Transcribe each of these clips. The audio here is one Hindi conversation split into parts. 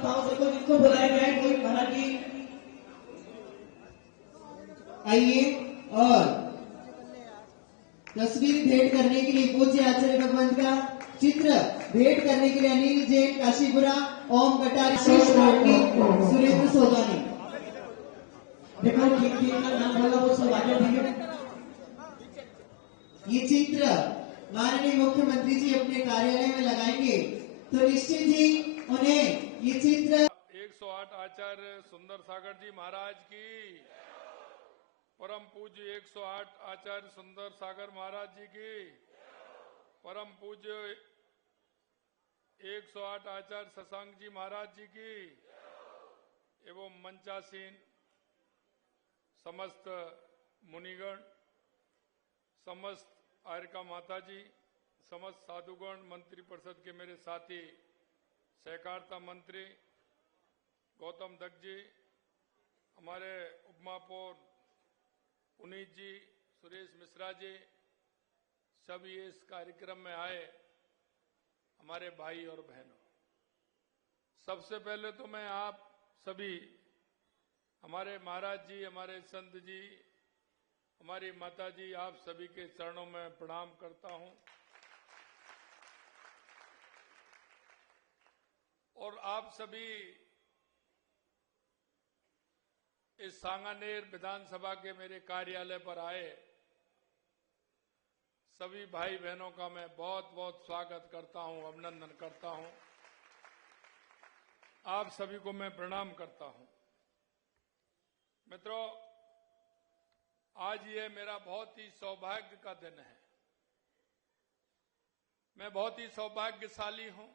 संस्थाओं से तो जिनको बुलाया गया है कोई महाराज जी आइए और तस्वीर भेंट करने के लिए पूज्य आचार्य भगवंत का चित्र भेंट करने के लिए अनिल जैन काशीपुरा, ओम कटारी, सुरेंद्र सोदानी। देखो ठीक का नाम बोला वो सब आगे ठीक। ये चित्र माननीय मुख्यमंत्री जी अपने कार्यालय में लगाएंगे तो निश्चित ही उन्हें ये चित्र 108 आचार्य सुंदर सागर जी महाराज की, परम पूज्य 108 आचार्य सुंदर सागर महाराज जी की, परम पूज्य 108 आचार्य शशांक जी महाराज जी की एवं मंचासीन समस्त मुनिगण, समस्त आर्यका माता जी, समस्त साधुगण, मंत्री परिषद के मेरे साथी सहकारिता मंत्री गौतम दत्त जी, हमारे उपमहापौर पुनीत जी, सुरेश मिश्रा जी, सभी इस कार्यक्रम में आए हमारे भाई और बहनों। सबसे पहले तो मैं आप सभी, हमारे महाराज जी, हमारे संत जी, हमारी माता जी, आप सभी के चरणों में प्रणाम करता हूं और आप सभी इस सांगानेर विधानसभा के मेरे कार्यालय पर आए सभी भाई बहनों का मैं बहुत बहुत स्वागत करता हूं, अभिनंदन करता हूं। आप सभी को मैं प्रणाम करता हूं। मित्रों, आज ये मेरा बहुत ही सौभाग्य का दिन है। मैं बहुत ही सौभाग्यशाली हूं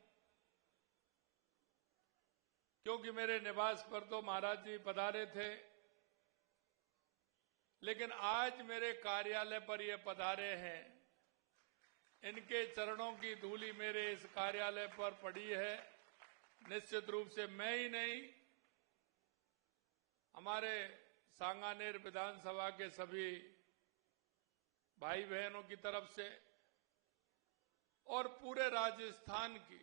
क्योंकि मेरे निवास पर तो महाराज जी पधारे थे, लेकिन आज मेरे कार्यालय पर ये पधारे हैं। इनके चरणों की धूली मेरे इस कार्यालय पर पड़ी है। निश्चित रूप से मैं ही नहीं, हमारे सांगानेर विधानसभा के सभी भाई बहनों की तरफ से और पूरे राजस्थान की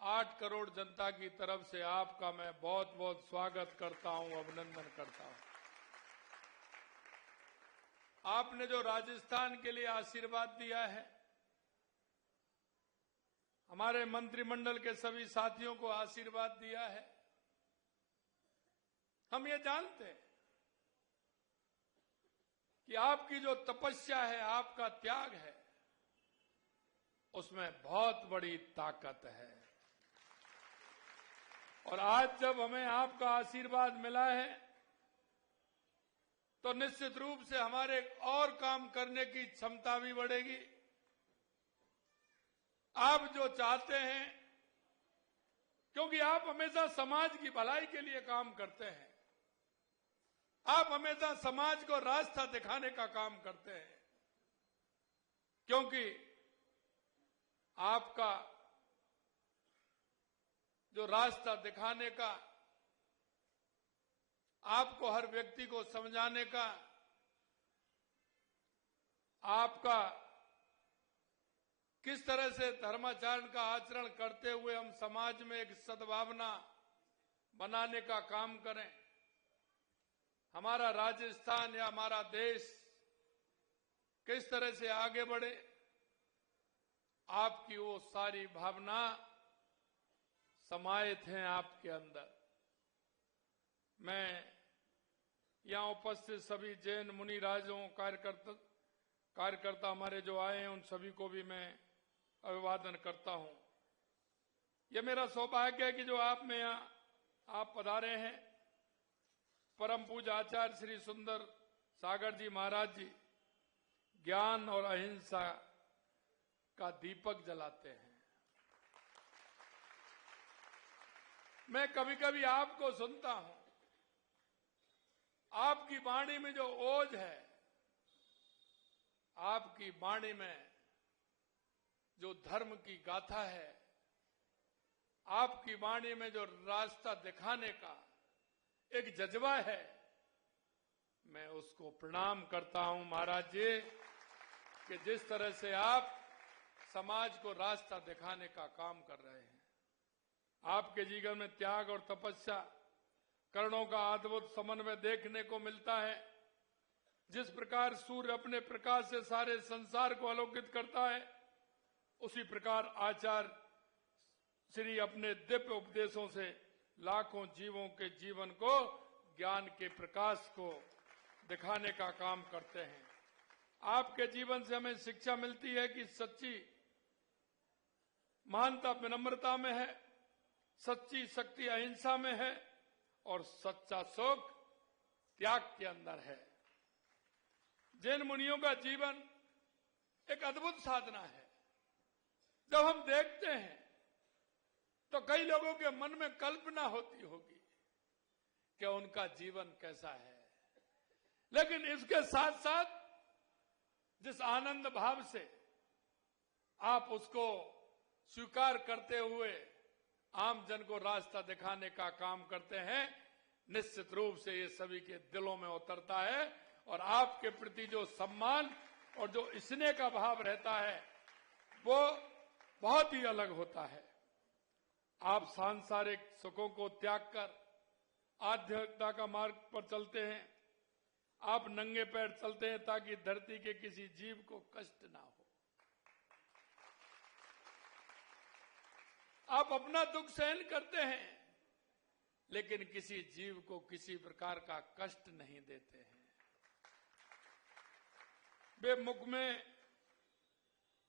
8 करोड़ जनता की तरफ से आपका मैं बहुत बहुत स्वागत करता हूं, अभिनंदन करता हूं। आपने जो राजस्थान के लिए आशीर्वाद दिया है, हमारे मंत्रिमंडल के सभी साथियों को आशीर्वाद दिया है, हम ये जानते हैं कि आपकी जो तपस्या है, आपका त्याग है, उसमें बहुत बड़ी ताकत है। और आज जब हमें आपका आशीर्वाद मिला है तो निश्चित रूप से हमारे और काम करने की क्षमता भी बढ़ेगी। आप जो चाहते हैं, क्योंकि आप हमेशा समाज की भलाई के लिए काम करते हैं, आप हमेशा समाज को रास्ता दिखाने का काम करते हैं, क्योंकि आपका जो रास्ता दिखाने का, आपको हर व्यक्ति को समझाने का, आपका किस तरह से धर्माचरण का आचरण करते हुए हम समाज में एक सद्भावना बनाने का काम करें, हमारा राजस्थान या हमारा देश किस तरह से आगे बढ़े, आपकी वो सारी भावना समाहित हैं आपके अंदर। मैं यहां उपस्थित सभी जैन मुनि राजों, कार्यकर्ता हमारे जो आए हैं, उन सभी को भी मैं अभिवादन करता हूं। यह मेरा सौभाग्य है कि जो आप में यहां आप पधारे हैं, परम पूज्य आचार्य श्री सुंदर सागर जी महाराज जी ज्ञान और अहिंसा का दीपक जलाते हैं। मैं कभी कभी आपको सुनता हूं, आपकी वाणी में जो ओज है, आपकी वाणी में जो धर्म की गाथा है, आपकी वाणी में जो रास्ता दिखाने का एक जज्बा है, मैं उसको प्रणाम करता हूं महाराज जी कि जिस तरह से आप समाज को रास्ता दिखाने का काम कर रहे हैं। आपके जीवन में त्याग और तपस्या, करुणों का अद्भुत समन्वय देखने को मिलता है। जिस प्रकार सूर्य अपने प्रकाश से सारे संसार को आलोकित करता है, उसी प्रकार आचार्य श्री अपने दिव्य उपदेशों से लाखों जीवों के जीवन को, ज्ञान के प्रकाश को दिखाने का काम करते हैं। आपके जीवन से हमें शिक्षा मिलती है कि सच्ची महानता विनम्रता में है, सच्ची शक्ति अहिंसा में है और सच्चा सुख त्याग के अंदर है। जैन मुनियों का जीवन एक अद्भुत साधना है। जब हम देखते हैं तो कई लोगों के मन में कल्पना होती होगी कि उनका जीवन कैसा है, लेकिन इसके साथ साथ जिस आनंद भाव से आप उसको स्वीकार करते हुए आम जन को रास्ता दिखाने का काम करते हैं, निश्चित रूप से ये सभी के दिलों में उतरता है और आपके प्रति जो सम्मान और जो स्नेह का भाव रहता है वो बहुत ही अलग होता है। आप सांसारिक सुखों को त्याग कर आध्यात्मिकता का मार्ग पर चलते हैं। आप नंगे पैर चलते हैं ताकि धरती के किसी जीव को कष्ट ना हो। आप अपना दुख सहन करते हैं, लेकिन किसी जीव को किसी प्रकार का कष्ट नहीं देते हैं। वे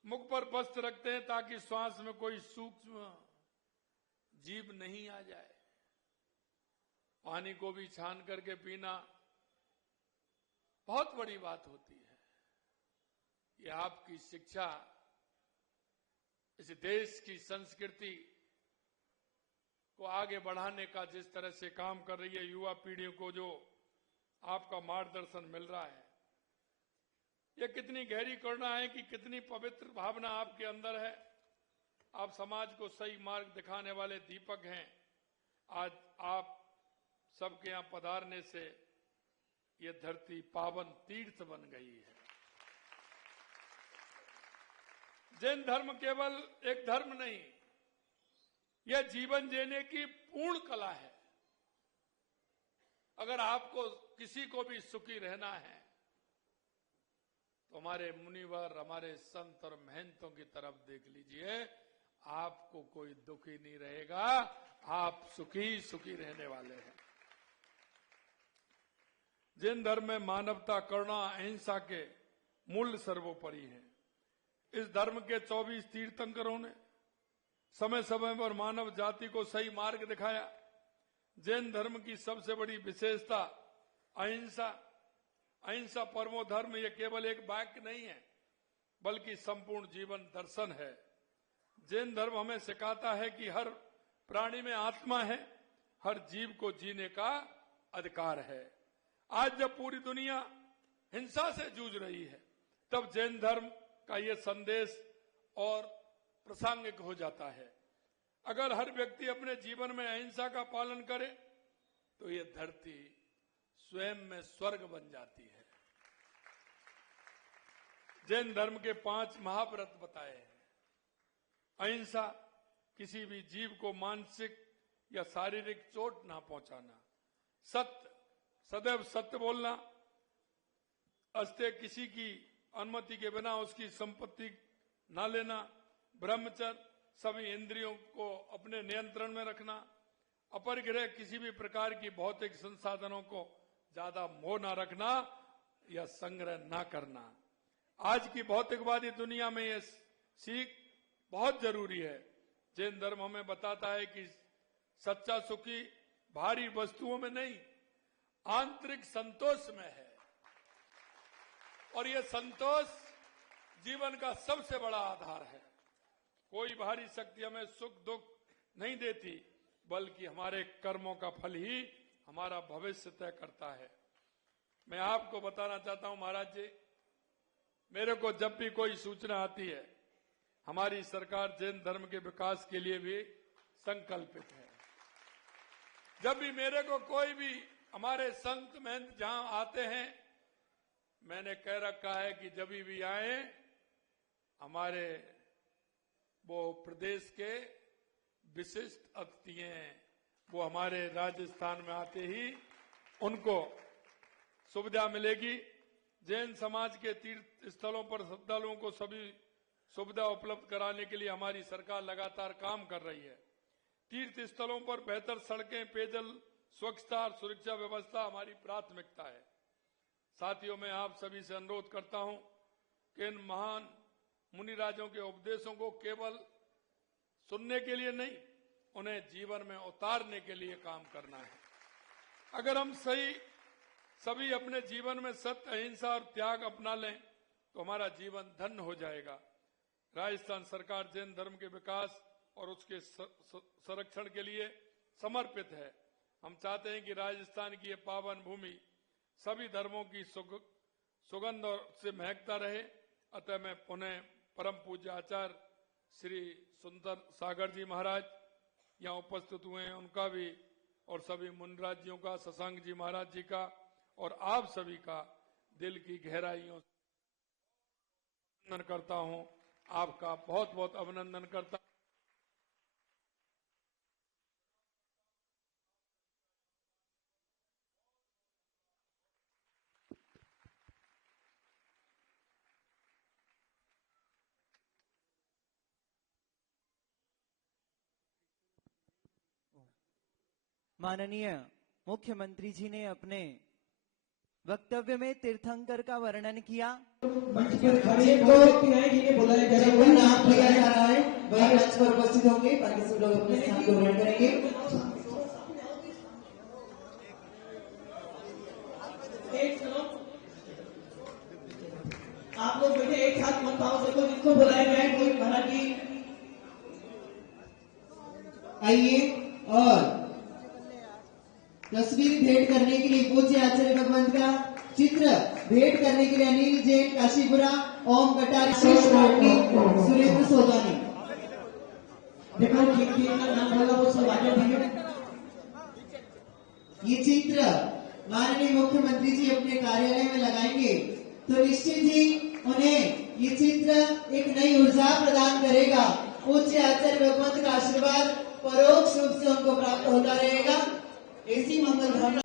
मुख पर वस्त्र रखते हैं ताकि श्वास में कोई सूक्ष्म जीव नहीं आ जाए। पानी को भी छान करके पीना बहुत बड़ी बात होती है। ये आपकी शिक्षा इस देश की संस्कृति को आगे बढ़ाने का जिस तरह से काम कर रही है, युवा पीढ़ियों को जो आपका मार्गदर्शन मिल रहा है, ये कितनी गहरी करुणा है कि कितनी पवित्र भावना आपके अंदर है। आप समाज को सही मार्ग दिखाने वाले दीपक हैं। आज आप सबके यहां पधारने से ये धरती पावन तीर्थ बन गई है। जैन धर्म केवल एक धर्म नहीं, यह जीवन जीने की पूर्ण कला है। अगर आपको किसी को भी सुखी रहना है तो हमारे मुनिवर, हमारे संत और महंतों की तरफ देख लीजिए। आपको कोई दुखी नहीं रहेगा, आप सुखी सुखी रहने वाले हैं। जैन धर्म में मानवता, करुणा, अहिंसा के मूल्य सर्वोपरि हैं। इस धर्म के 24 तीर्थंकरों ने समय समय पर मानव जाति को सही मार्ग दिखाया। जैन धर्म की सबसे बड़ी विशेषता अहिंसा। अहिंसा परमो धर्म, यह केवल एक वाक्य नहीं है बल्कि संपूर्ण जीवन दर्शन है। जैन धर्म हमें सिखाता है कि हर प्राणी में आत्मा है, हर जीव को जीने का अधिकार है। आज जब पूरी दुनिया हिंसा से जूझ रही है, तब जैन धर्म का यह संदेश और प्रासंगिक हो जाता है। अगर हर व्यक्ति अपने जीवन में अहिंसा का पालन करे तो यह धरती स्वयं में स्वर्ग बन जाती है। जैन धर्म के 5 महाव्रत बताए हैं। अहिंसा, किसी भी जीव को मानसिक या शारीरिक चोट ना पहुंचाना। सत्य, सदैव सत्य बोलना। अस्तेय, किसी की अनुमति के बिना उसकी संपत्ति ना लेना। ब्रह्मचर्य, सभी इंद्रियों को अपने नियंत्रण में रखना। अपरिग्रह, किसी भी प्रकार की भौतिक संसाधनों को ज्यादा मोह ना रखना या संग्रह ना करना। आज की भौतिकवादी दुनिया में यह सीख बहुत जरूरी है। जैन धर्म हमें बताता है कि सच्चा सुखी भारी वस्तुओं में नहीं, आंतरिक संतोष में है। और यह संतोष जीवन का सबसे बड़ा आधार है। कोई बाहरी शक्ति हमें सुख दुख नहीं देती, बल्कि हमारे कर्मों का फल ही हमारा भविष्य तय करता है। मैं आपको बताना चाहता हूं महाराज जी, मेरे को जब भी कोई सूचना आती है, हमारी सरकार जैन धर्म के विकास के लिए भी संकल्पित है। जब भी मेरे को कोई भी हमारे संत महंत जहां आते हैं, मैंने कह रखा है कि जब भी आए हमारे वो प्रदेश के विशिष्ट अतिथि हैं, वो हमारे राजस्थान में आते ही उनको सुविधा मिलेगी। जैन समाज के तीर्थ स्थलों पर श्रद्धालुओं को सभी सुविधा उपलब्ध कराने के लिए हमारी सरकार लगातार काम कर रही है। तीर्थ स्थलों पर बेहतर सड़कें, पेयजल, स्वच्छता और सुरक्षा व्यवस्था हमारी प्राथमिकता है। साथियों, मैं आप सभी से अनुरोध करता हूं कि इन महान मुनिराजों के उपदेशों को केवल सुनने के लिए नहीं, उन्हें जीवन में उतारने के लिए काम करना है। अगर हम सभी अपने जीवन में सत्य, अहिंसा और त्याग अपना लें तो हमारा जीवन धन्य हो जाएगा। राजस्थान सरकार जैन धर्म के विकास और उसके संरक्षण के लिए समर्पित है। हम चाहते हैं कि राजस्थान की ये पावन भूमि सभी धर्मों की सुगंध से महकता रहे। अतः मैं पुनः परम पूज्य आचार्य श्री सुंदर सागर जी महाराज यहाँ उपस्थित हुए हैं, उनका भी और सभी मुनिराजियों का, शशांक जी महाराज जी का और आप सभी का दिल की गहराइयों से अभिनंदन करता हूं। आपका बहुत बहुत अभिनंदन करता हूं। माननीय मुख्यमंत्री जी ने अपने वक्तव्य में तीर्थंकर का वर्णन किया। मंच पर खड़े दो व्यक्ति हैं जिन्हें बुलाया जा रहा है, नाम लिया जा रहा है, वही मंच पर उपस्थित होंगे, बाकी सब लोग अपने स्थान को ग्रहण करेंगे। आप लोग बैठे एक साथ मत आओ, देखो जिनको बुलाया गया है कोई महाराज जी आइए और तस्वीर भेंट करने के लिए पूज्य आचार्य भगवंत का चित्र भेंट करने के लिए अनिल जैन काशीपुरा, ओम कटारी, आशीष रोडनी, सुरेंद्र सोदानी। देखो ठीक नाम बोला वो सब आगे दिए। ये चित्र माननीय मुख्यमंत्री जी अपने कार्यालय में लगाएंगे तो निश्चित ही उन्हें ये चित्र एक नई ऊर्जा प्रदान करेगा। पूज्य आचार्य भगवंत का आशीर्वाद परोक्ष रूप से उनको प्राप्त होता रहेगा। ऐसी मंगल भावना